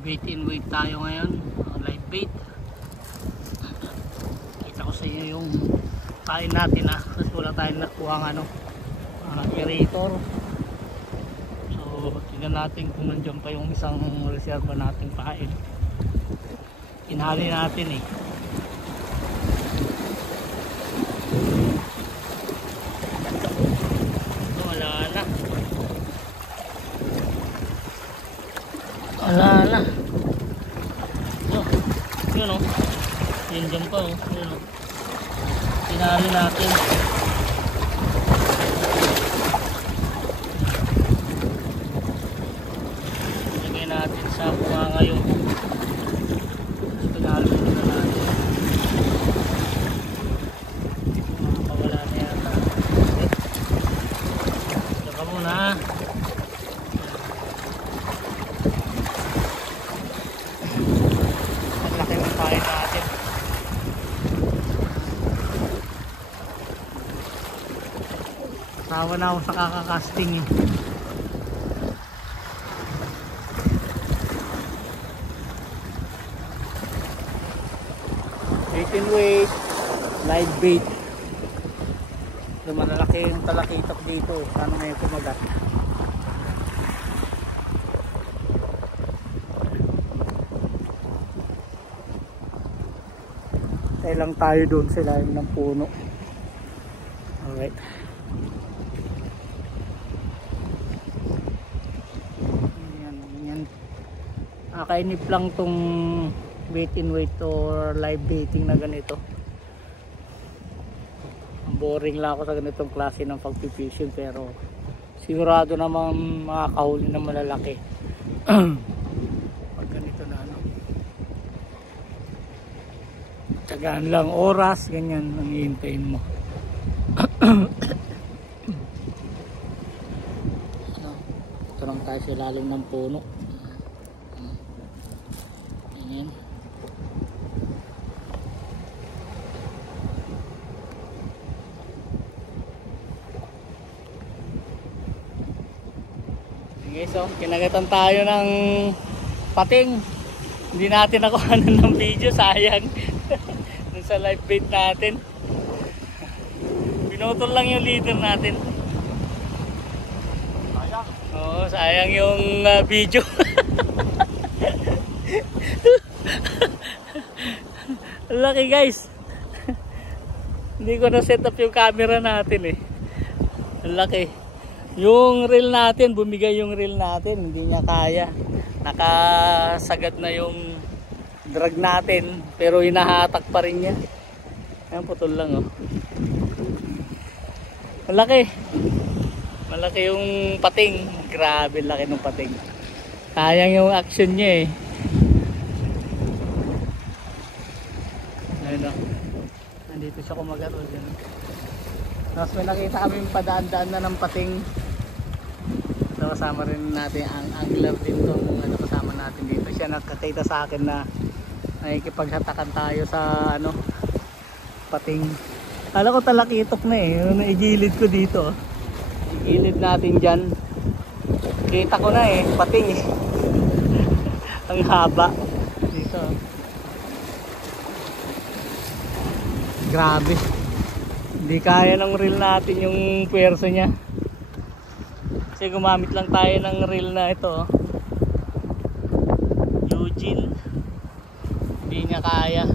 Bait and wait tayo ngayon, live bait. Kita ko sa inyo yung pain natin kasi wala tayong nakuha ng aerator. So tingnan natin kung nandiyan pa yung isang reserva nating pain. Inhali natin wala na. Yun yun dyan pa yun tinali natin. Lagay natin sa bunga ngayon. Tinali na natin. Makakawala na yata. Saka muna sawa na ako sa kakakasting Bait and wait, live bait. So, malalaki yung talakitok dito. Sana may kumagat. Tayo lang tayo doon sa ilalim ng puno. Alright. Kainip lang tong bait and wait or live baiting na ganito. Boring lang ako sa ganitong klase ng pagpipishing, pero sigurado naman makakahuli na malalaki pag ganito na tagaan lang oras, ganyan ang hihintayin mo. Ito lang tayo sa lalong ng puno. Ayan. Okay, so kinagatan tayo ng pating. Hindi natin nakuha ng video, sayang. Dun sa live bait natin pinutol lang yung leader natin. Sayang. Oo, sayang yung video. Laki guys. Hindi ko na set up yung camera natin laki. Yung reel natin, bumigay yung reel natin, hindi niya kaya. Nakasagad na yung drag natin, pero hinahatak pa rin niya. Ayan, putol lang malaki. Malaki yung pating. Grabe laki ng pating. Sayang yung action niya Nandito siya kumagat tapos may nakita kami padaan-daan na ng pating. So kasama rin natin ang angler din tong kasama natin dito. Siya nakakita sa akin na nakikipaghatakan tayo sa pating. Kala ko talakitok na naigilid ko dito. Igilid natin dyan, kita ko na pating ang haba dito. Grabe, hindi kaya ng reel natin yung pwersa niya kasi gumamit lang tayo ng reel na ito Eugene. Hindi niya kaya.